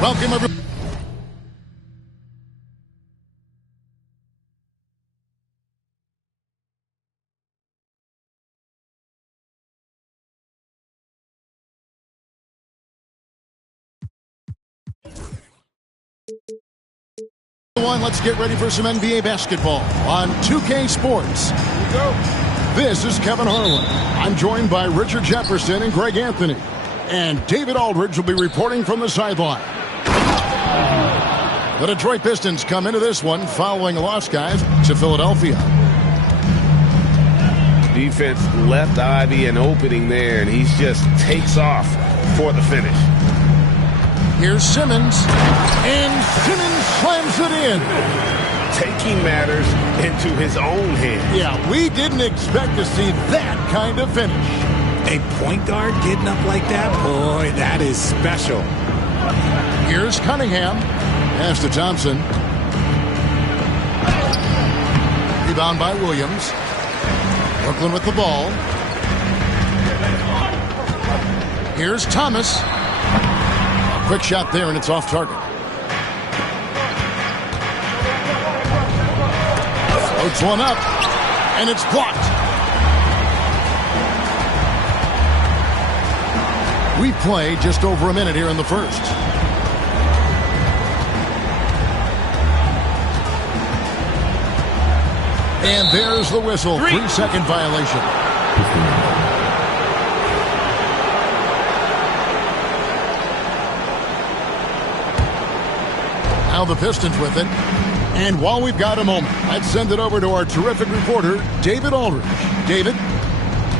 Welcome, everyone. Let's get ready for some NBA basketball on 2K Sports. Here we go. This is Kevin Harlan. I'm joined by Richard Jefferson and Greg Anthony. And David Aldridge will be reporting from the sideline. The Detroit Pistons come into this one following a loss, guys, to Philadelphia. Defense left Ivy an opening there, and he just takes off for the finish. Here's Simmons, and Simmons slams it in. Taking matters into his own hands. Yeah, we didn't expect to see that kind of finish. A point guard getting up like that? Boy, that is special. Here's Cunningham. Pass to Thompson. Rebound by Williams. Brooklyn with the ball. Here's Thomas. Quick shot there, and it's off target. Floats one up, and it's blocked. We play just over a minute here in the first. And there's the whistle. 3-second violation. Now the Pistons with it. And while we've got a moment, let's send it over to our terrific reporter, David Aldridge. David?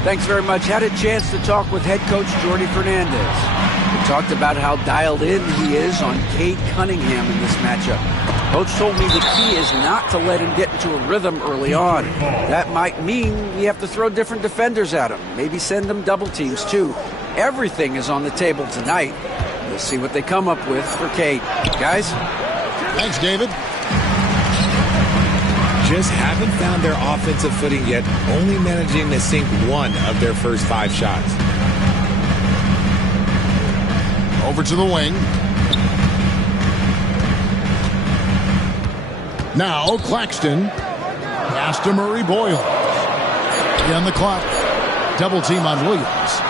Thanks very much. Had a chance to talk with head coach Jordi Fernandez. We talked about how dialed in he is on Cade Cunningham in this matchup. Coach told me the key is not to let him get into a rhythm early on. That might mean we have to throw different defenders at him. Maybe send them double teams too. Everything is on the table tonight. We'll see what they come up with for Cade. Guys? Thanks, David. Just haven't found their offensive footing yet, only managing to sink one of their first 5 shots. Over to the wing. Now Claxton. Pass to Murray Boyle. On the clock. Double team on Williams.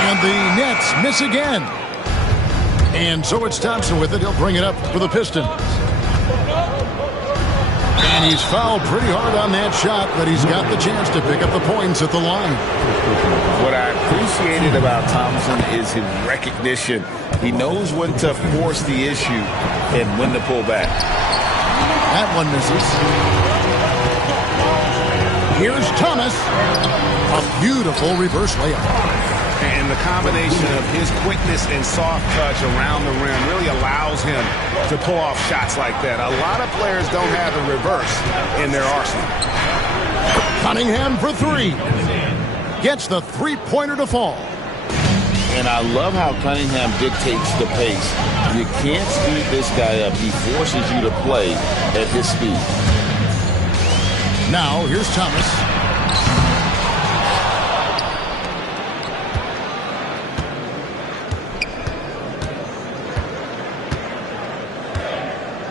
And the Nets miss again. And so it's Thompson with it. He'll bring it up for the Pistons. And he's fouled pretty hard on that shot, but he's got the chance to pick up the points at the line. What I appreciated about Thompson is his recognition. He knows when to force the issue and when to pull back. That one misses. Here's Thomas. A beautiful reverse layup. And the combination of his quickness and soft touch around the rim really allows him to pull off shots like that. A lot of players don't have the reverse in their arsenal. Cunningham for 3. Gets the three-pointer to fall. And I love how Cunningham dictates the pace. You can't speed this guy up. He forces you to play at his speed. Now, here's Thomas.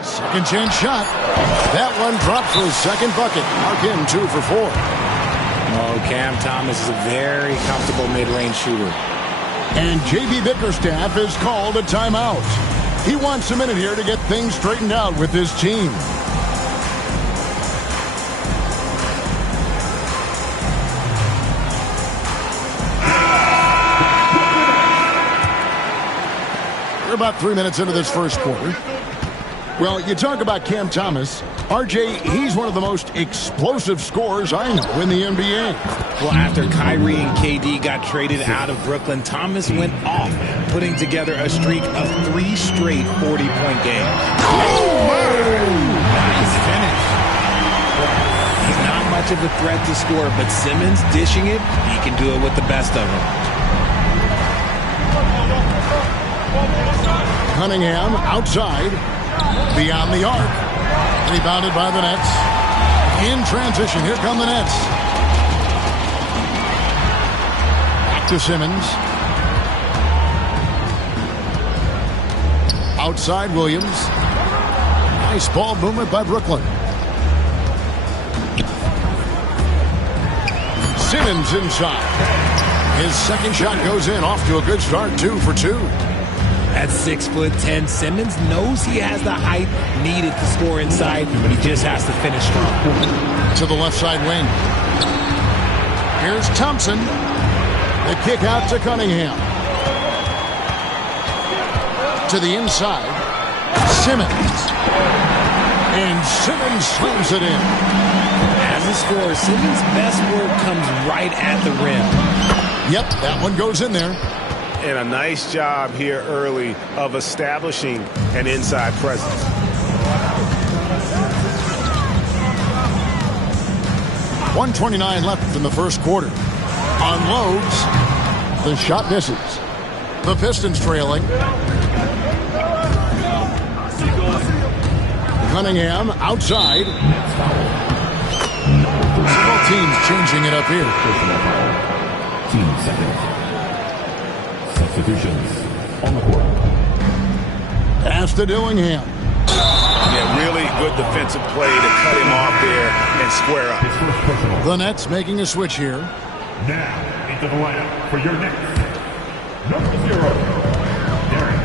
Second chance shot. That one dropped for his second bucket. Mark him 2 for 4. Oh, Cam Thomas is a very comfortable mid-range shooter. And J.B. Bickerstaff has called a timeout. He wants a minute here to get things straightened out with his team. We're about 3 minutes into this first quarter. Well, you talk about Cam Thomas. RJ, he's one of the most explosive scorers I know in the NBA. Well, after Kyrie and KD got traded out of Brooklyn, Thomas went off, putting together a streak of 3 straight 40-point games. Oh, my! much of a threat to score, but Simmons dishing it, he can do it with the best of them. Cunningham outside, beyond the arc. Rebounded by the Nets. In transition, here come the Nets. Back to Simmons. Outside Williams. Nice ball movement by Brooklyn. Simmons inside. His second shot goes in, off to a good start, 2 for 2. At 6'10", Simmons knows he has the height needed to score inside, but he just has to finish strong. To the left side wing. Here's Thompson. The kick out to Cunningham. To the inside. Simmons. And Simmons slams it in. As a scorer, Simmons' best work comes right at the rim. Yep, that one goes in there. And a nice job here early of establishing an inside presence. .129 left in the first quarter. Unloads. The shot misses. The Pistons trailing. Cunningham outside. Several teams changing it up here. Team seconds. Substitutions on the court. Pass to Dillingham. Yeah, really good defensive play to cut him off there and square up. The Nets making a switch here. Now into the lineup for your next number 0, Darren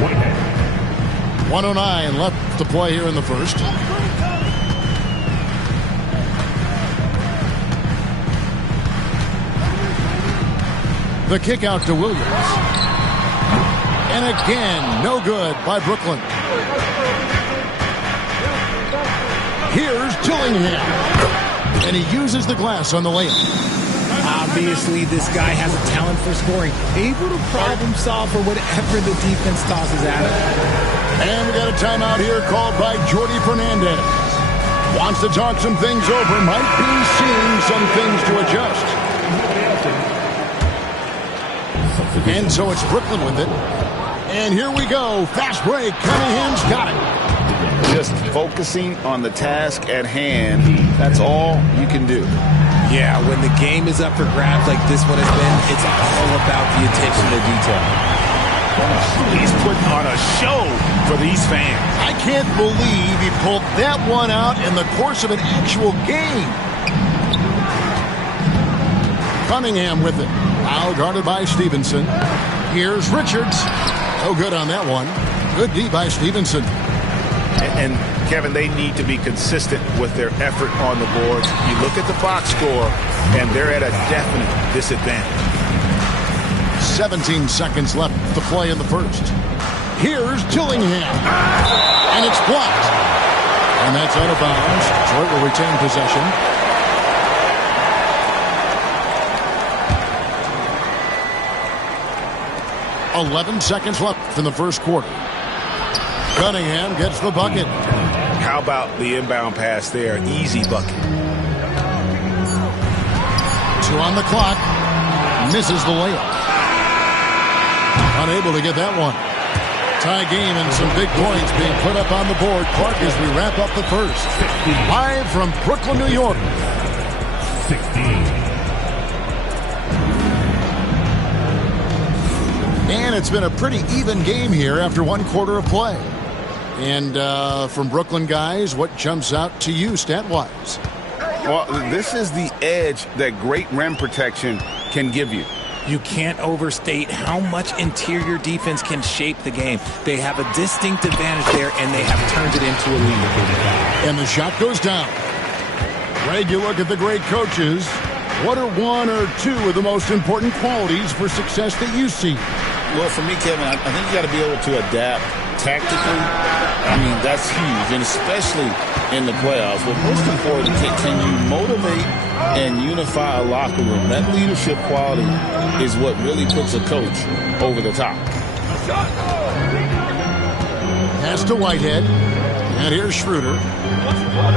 Whitehead. 109 left to play here in the first. The kick out to Williams. And again, no good by Brooklyn. Here's Dillingham. And he uses the glass on the layup. Obviously, this guy has a talent for scoring. Able to problem solve for whatever the defense tosses at him. And we got a timeout here called by Jordy Fernandez. Wants to talk some things over. Might be seeing some things to adjust. And so it's Brooklyn with it. And here we go. Fast break. Cunningham's got it. Just focusing on the task at hand. That's all you can do. Yeah, when the game is up for grabs like this one has been, it's all about the attention to detail. He's putting on a show for these fans. I can't believe he pulled that one out in the course of an actual game. Cunningham with it. Now guarded by Stevenson. Here's Richards. No good on that one. Good D by Stevenson. And Kevin, they need to be consistent with their effort on the boards. You look at the box score, and they're at a definite disadvantage. 17 seconds left to play in the first. Here's Dillingham. And it's blocked. And that's out of bounds. Detroit will retain possession. .11 seconds left in the first quarter. Cunningham gets the bucket. How about the inbound pass there? Easy bucket. 2 on the clock. Misses the layup. Unable to get that one. Tie game and some big points being put up on the board. Clark as we wrap up the first. Live from Brooklyn, New York. 16. And it's been a pretty even game here after one quarter of play. And from Brooklyn guys, what jumps out to you stat-wise? Well, this is the edge that great rim protection can give you. You can't overstate how much interior defense can shape the game. They have a distinct advantage there, and they have turned it into a lead. And the shot goes down. Greg, you look at the great coaches. What are one or two of the most important qualities for success that you see? Well, for me, Kevin, I think you got to be able to adapt tactically. I mean, that's huge, and especially in the playoffs. But most important, can you motivate and unify a locker room? That leadership quality is what really puts a coach over the top. Pass to Whitehead. And here's Schroeder.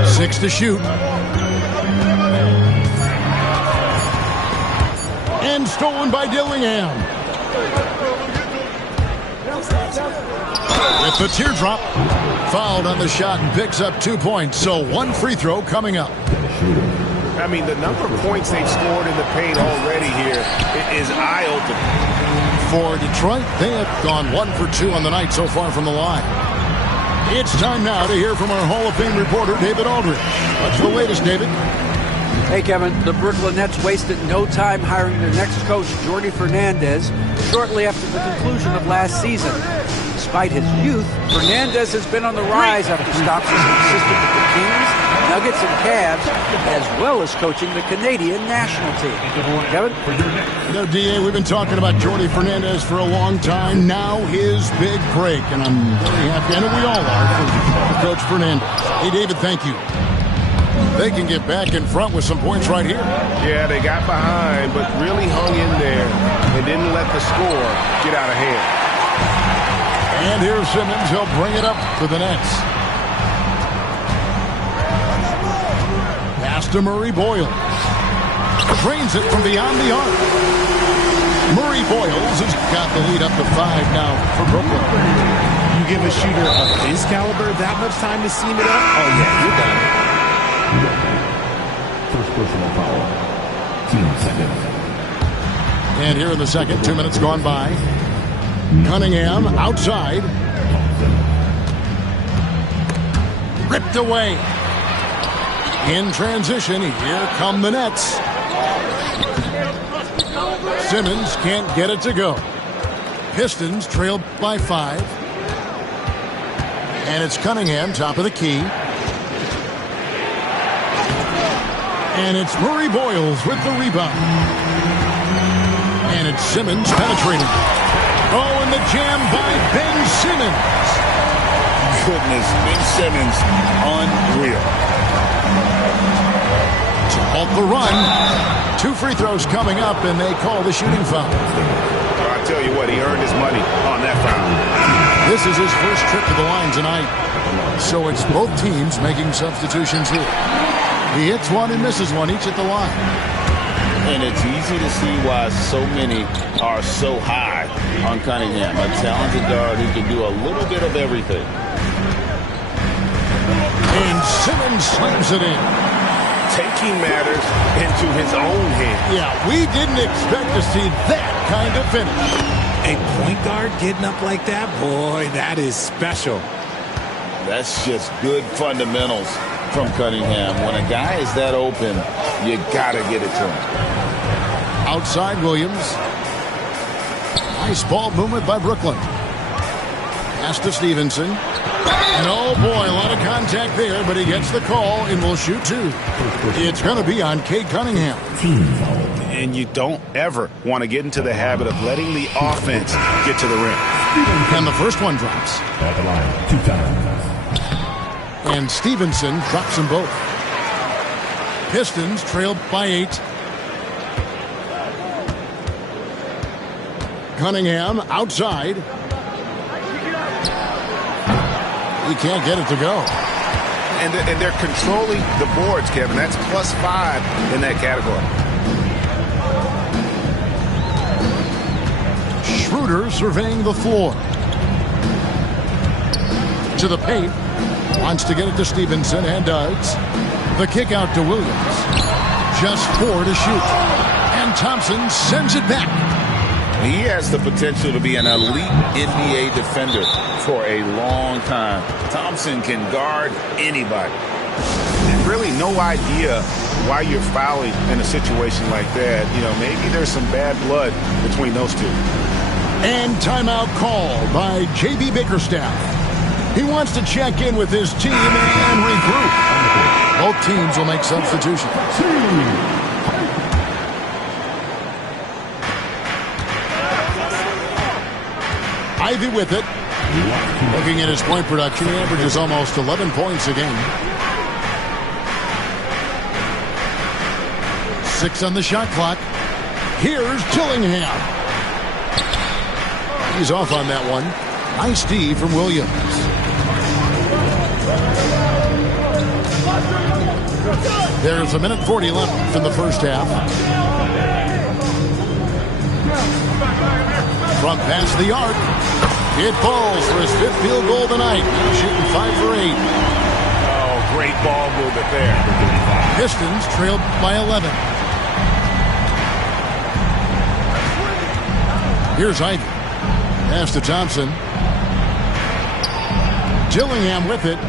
6 to shoot. and stolen by Dillingham. With the teardrop, fouled on the shot and picks up 2 points. So 1 free throw coming up. I mean, the number of points they've scored in the paint already here is eye-opening. For Detroit, they have gone 1 for 2 on the night so far from the line. It's time now to hear from our Hall of Fame reporter, David Aldridge. What's the latest, David? Hey, Kevin. The Brooklyn Nets wasted no time hiring their next coach, Jordi Fernandez, shortly after the conclusion of last season. Despite his youth, Fernandez has been on the rise after stops as an assistant with the Kings, Nuggets, and Cavs, as well as coaching the Canadian national team. Kevin? You know, D.A., we've been talking about Jordi Fernandez for a long time. Now his big break, and I'm very happy, and we all are, for Coach Fernandez. Hey, David, thank you. They can get back in front with some points right here. Yeah, they got behind, but really hung in there and didn't let the score get out of hand. And here's Simmons. He'll bring it up for the Nets. Pass to Murray Boyles. Drains it from beyond the arc. Murray Boyles has got the lead up to 5 now for Brooklyn. You give a shooter of his caliber that much time to seam it up? Oh, yeah, you're done. First personal foul. Team seconds. And here in the second, 2 minutes gone by. Cunningham outside. Ripped away. In transition, here come the Nets. Simmons can't get it to go. Pistons trailed by 5. And it's Cunningham, top of the key. And it's Murray Boyles with the rebound. And it's Simmons penetrating. Oh, and the jam by Ben Simmons. Goodness, Ben Simmons, unreal. To halt the run. 2 free throws coming up, and they call the shooting foul. I tell you what, he earned his money on that foul. This is his first trip to the line tonight. So it's both teams making substitutions here. He hits one and misses one, each at the line. And it's easy to see why so many are so high on Cunningham, a talented guard who can do a little bit of everything. And Simmons slams it in. Taking matters into his own hands. Yeah, we didn't expect to see that kind of finish. A point guard getting up like that? Boy, that is special. That's just good fundamentals from Cunningham. When a guy is that open, you got to get it to him. Outside Williams. Nice ball movement by Brooklyn. Pass to Stevenson. And oh boy, a lot of contact there, but he gets the call and will shoot 2. It's going to be on Cade Cunningham. And you don't ever want to get into the habit of letting the offense get to the rim. And the first one drops. At the line, 2 times. And Stevenson drops them both. Pistons trailed by 8. Cunningham outside. He can't get it to go. And they're controlling the boards, Kevin. That's +5 in that category. Schroeder surveying the floor. To the paint. Wants to get it to Stevenson and does. The kick out to Williams. Just 4 to shoot. And Thompson sends it back. He has the potential to be an elite NBA defender for a long time. Thompson can guard anybody. And really no idea why you're fouling in a situation like that. You know, maybe there's some bad blood between those two. And timeout called by J.B. Bickerstaff. He wants to check in with his team and regroup. Both teams will make substitutions. Ivy with it. Looking at his point production, he averages almost 11 points a game. 6 on the shot clock. Here's Dillingham. He's off on that one. Nice D from Williams. There's a minute 40 left in the first half. From past the arc, it falls for his 5th field goal of the night. Shooting 5 for 8. Oh, great ball movement there. Pistons trailed by 11. Here's Ivy. Pass to Thompson. Dillingham with it.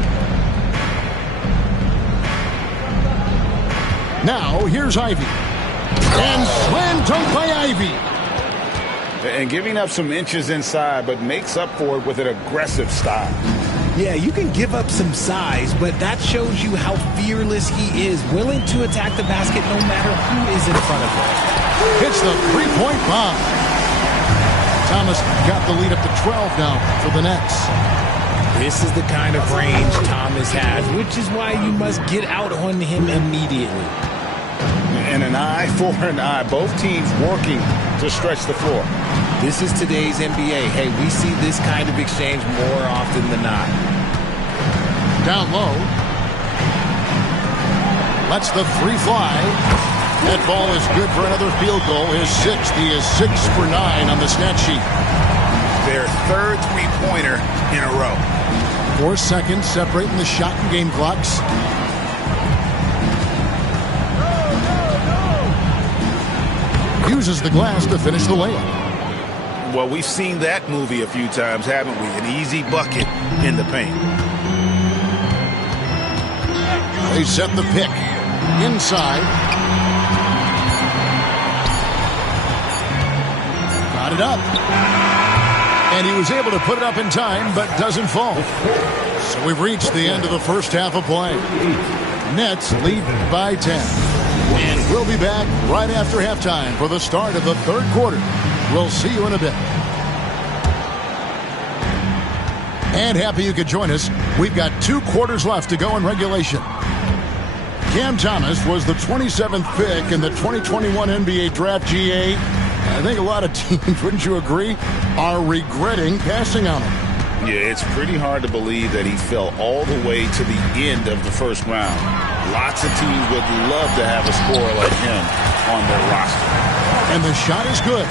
Now, here's Ivy. And slam dunk by Ivy. And giving up some inches inside, but makes up for it with an aggressive style. Yeah, you can give up some size, but that shows you how fearless he is, willing to attack the basket no matter who is in front of him. Hits the three-point bomb. Thomas got the lead up to 12 now for the Nets. This is the kind of range Thomas has, which is why you must get out on him immediately. And an eye for an eye. Both teams working to stretch the floor. This is today's NBA. Hey, we see this kind of exchange more often than not. Down low. Lets the three fly. That ball is good for another field goal. His 6th. He is 6 for 9 on the stat sheet. Their 3rd three-pointer in a row. 4 seconds separating the shot and game clocks. Uses the glass to finish the layup. Well, we've seen that movie a few times, haven't we? An easy bucket in the paint. They set the pick. Inside. Got it up. And he was able to put it up in time, but doesn't fall. So we've reached the end of the first half of play. Nets lead by 10. And we'll be back right after halftime for the start of the 3rd quarter. We'll see you in a bit. And happy you could join us. We've got 2 quarters left to go in regulation. Cam Thomas was the 27th pick in the 2021 NBA Draft. GA. I think a lot of teams, wouldn't you agree, are regretting passing on him. Yeah, it's pretty hard to believe that he fell all the way to the end of the first round. Lots of teams would love to have a scorer like him on their roster. And the shot is good.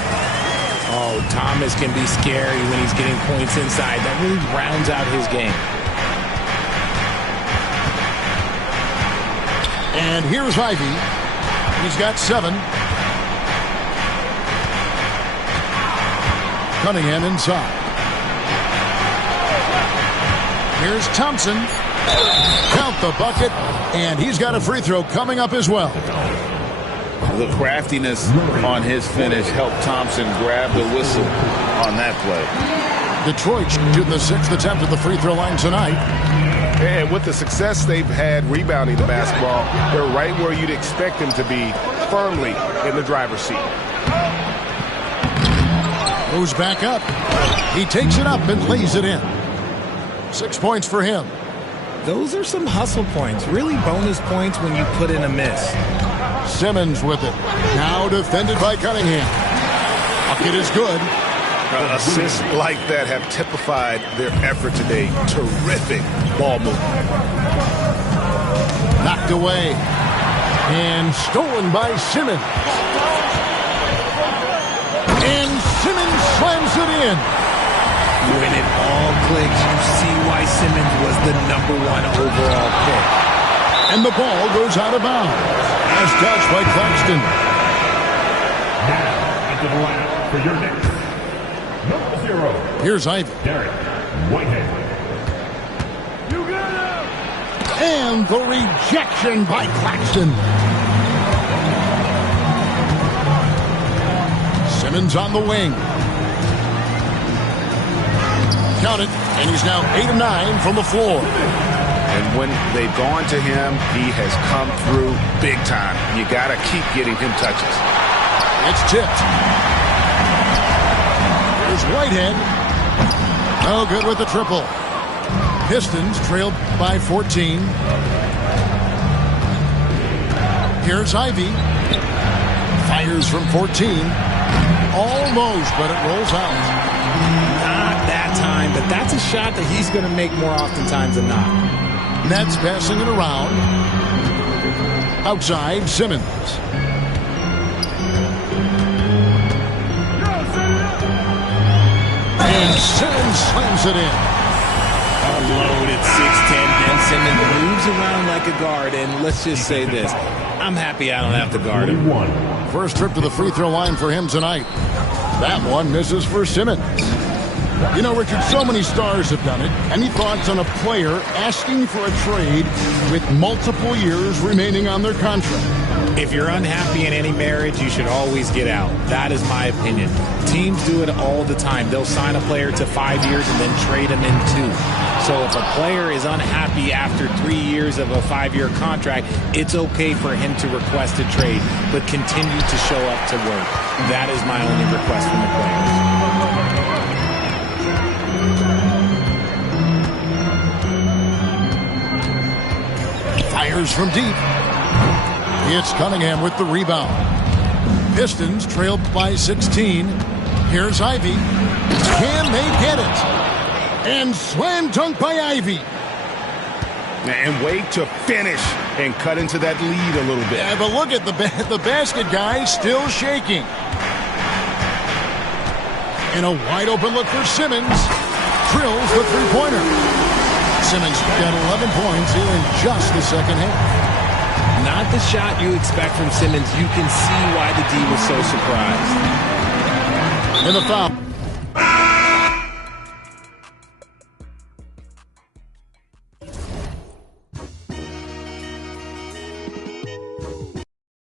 Oh, Thomas can be scary when he's getting points inside. That really rounds out his game. And here's Ivy. He's got 7. Cunningham inside. Here's Thompson. Count the bucket. And he's got a free throw coming up as well. The craftiness on his finish helped Thompson grab the whistle on that play. Detroit shooting the 6th attempt at the free throw line tonight. And with the success they've had rebounding the basketball, they're right where you'd expect them to be, firmly in the driver's seat. Moves back up. He takes it up and lays it in. 6 points for him. Those are some hustle points. Really bonus points when you put in a miss. Simmons with it. Now defended by Cunningham. Bucket is good. Assists like that have typified their effort today. Terrific ball movement. Knocked away. And stolen by Simmons. And Simmons slams it in. When it all clicks, you see why Simmons was the #1 overall pick. And the ball goes out of bounds. As touched by Claxton. Now into the lineup for your next number 0. Here's Ivy. Derek Whitehead. And the rejection by Claxton. Simmons on the wing. Count it, and he's now 8 of 9 from the floor. And when they've gone to him, he has come through big time. You got to keep getting him touches. It's tipped. Here's Whitehead. No good with the triple. Pistons trailed by 14. Here's Ivy. Fires from 14. Almost, but it rolls out. Not that time, but that's a shot that he's going to make more oftentimes than not. Nets passing it around. Outside, Simmons. And Simmons slams it in. A loaded 6'10". Ben Simmons moves around like a guard, and let's just say this. I'm happy I don't have to guard him. First trip to the free throw line for him tonight. That one misses for Simmons. You know, Richard, so many stars have done it. Any thoughts on a player asking for a trade with multiple years remaining on their contract? If you're unhappy in any marriage, you should always get out. That is my opinion. Teams do it all the time. They'll sign a player to 5 years and then trade him in 2. So if a player is unhappy after 3 years of a 5-year contract, it's okay for him to request a trade, but continue to show up to work. That is my only request from the players. Fires from deep. It's Cunningham with the rebound. Pistons trailed by 16. Here's Ivy. Can they get it? And slam dunk by Ivy. And wait to finish and cut into that lead a little bit. Yeah, but look at the basket guy still shaking. And a wide open look for Simmons. Drills the three-pointer. Simmons got 11 points here in just the second half. Not the shot you expect from Simmons. You can see why the D was so surprised. And the foul.